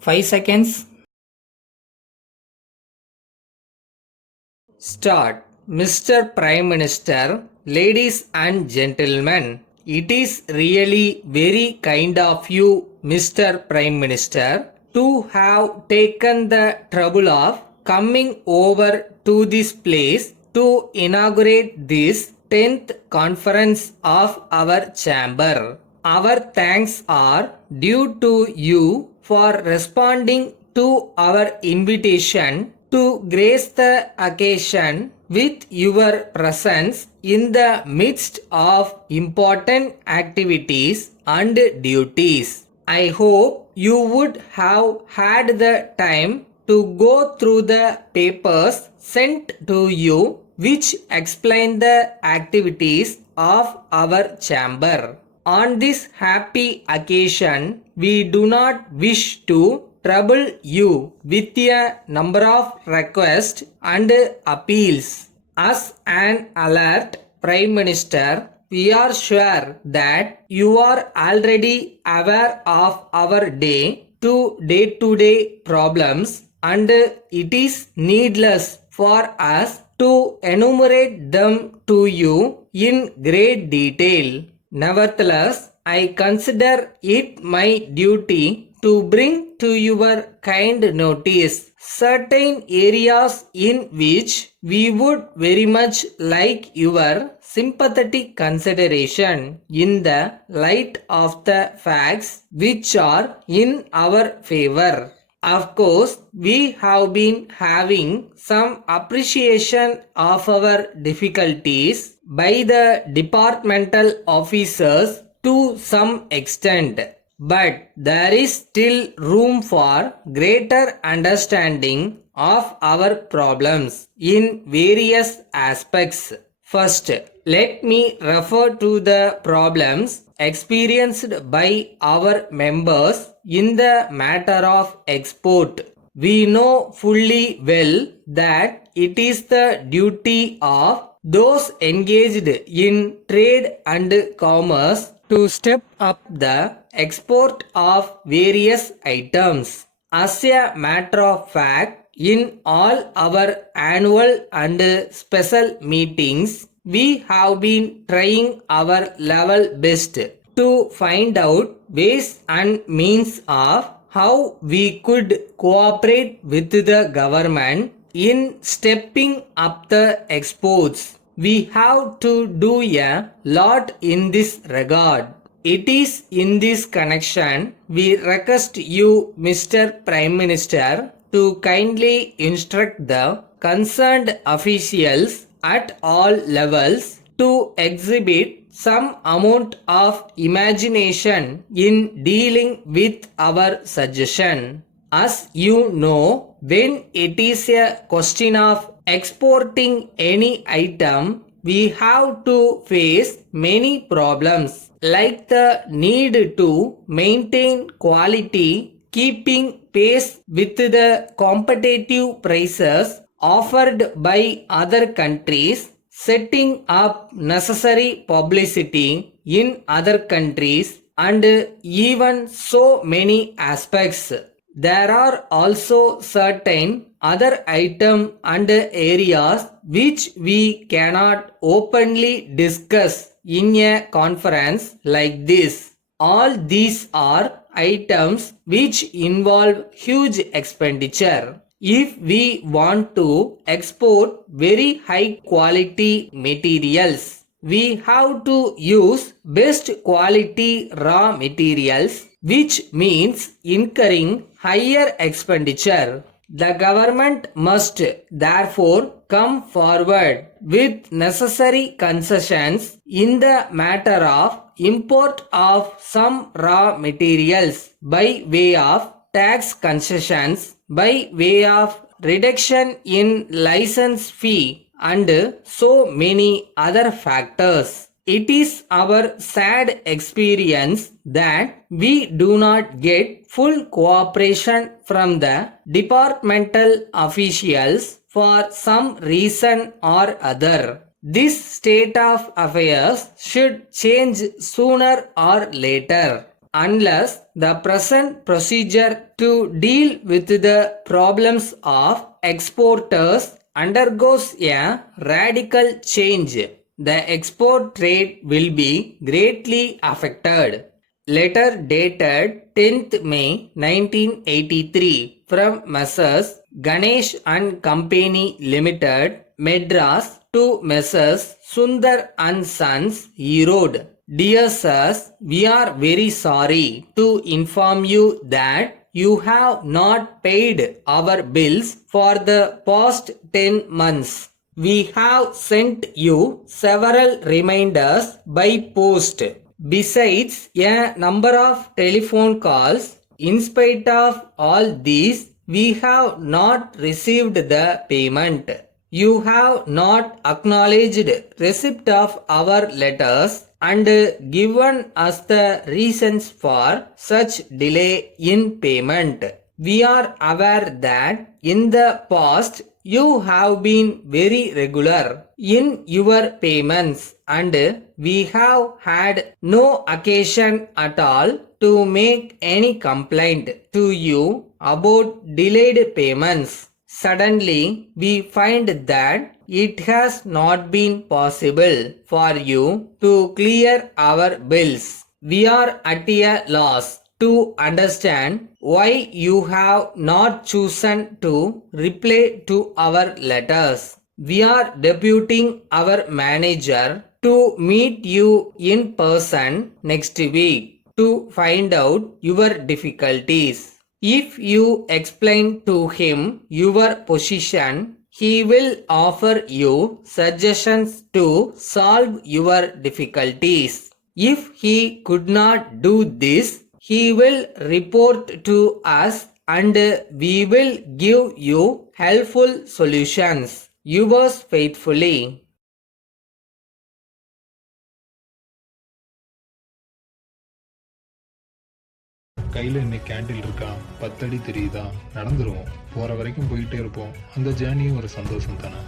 5 seconds. Start. Mr. Prime Minister, ladies and gentlemen, it is really very kind of you, Mr. Prime Minister, to have taken the trouble of coming over to this place to inaugurate this 10th conference of our chamber. Our thanks are due to you for responding to our invitation to grace the occasion with your presence in the midst of important activities and duties. I hope you would have had the time to go through the papers sent to you which explain the activities of our chamber. On this happy occasion, we do not wish to trouble you with a number of requests and appeals. As an alert Prime Minister, we are sure that you are already aware of our day-to-day problems, and it is needless for us to enumerate them to you in great detail. Nevertheless, I consider it my duty to bring to your kind notice certain areas in which we would very much like your sympathetic consideration in the light of the facts which are in our favor. Of course, we have been having some appreciation of our difficulties by the departmental officers to some extent, but there is still room for greater understanding of our problems in various aspects. First, let me refer to the problems experienced by our members in the matter of export. We know fully well that it is the duty of those engaged in trade and commerce to step up the export of various items. As a matter of fact, in all our annual and special meetings, we have been trying our level best to find out ways and means of how we could cooperate with the government in stepping up the exports. We have to do a lot in this regard. It is in this connection we request you, Mr. Prime Minister, to kindly instruct the concerned officials at all levels to exhibit some amount of imagination in dealing with our suggestion. As you know, when it is a question of exporting any item, we have to face many problems like the need to maintain quality, keeping pace with the competitive prices offered by other countries, setting up necessary publicity in other countries, and even so many aspects. There are also certain other items and areas which we cannot openly discuss in a conference like this. All these are items which involve huge expenditure. If we want to export very high quality materials, we have to use best quality raw materials, which means incurring higher expenditure. The government must therefore come forward with necessary concessions in the matter of import of some raw materials by way of tax concessions, by way of reduction in license fee, and so many other factors. It is our sad experience that we do not get full cooperation from the departmental officials for some reason or other. This state of affairs should change sooner or later. unless the present procedure to deal with the problems of exporters undergoes a radical change. The export trade will be greatly affected. Letter dated 10th May 1983 from Messrs. Ganesh and Company Limited, Madras to Messrs. Sundar and Sons, Erode. Dear sirs, we are very sorry to inform you that you have not paid our bills for the past 10 months. We have sent you several reminders by post. Besides a number of telephone calls, in spite of all these, we have not received the payment. You have not acknowledged receipt of our letters and given us the reasons for such delay in payment. We are aware that in the past you have been very regular in your payments and we have had no occasion at all to make any complaint to you about delayed payments. Suddenly, we find that it has not been possible for you to clear our bills. We are at a loss to understand why you have not chosen to reply to our letters. We are deputing our manager to meet you in person next week to find out your difficulties. If you explain to him your position, he will offer you suggestions to solve your difficulties. If he could not do this, he will report to us and we will give you helpful solutions. Yours faithfully. கையில் இன்னைக்கு candle இருக்கா, 10 அடி தெரியுதா, நடந்துருவோம். போகிற வரைக்கும் போயிட்டே இருப்போம். அந்த ஜேர்னியும் ஒரு சந்தோஷம் தானே.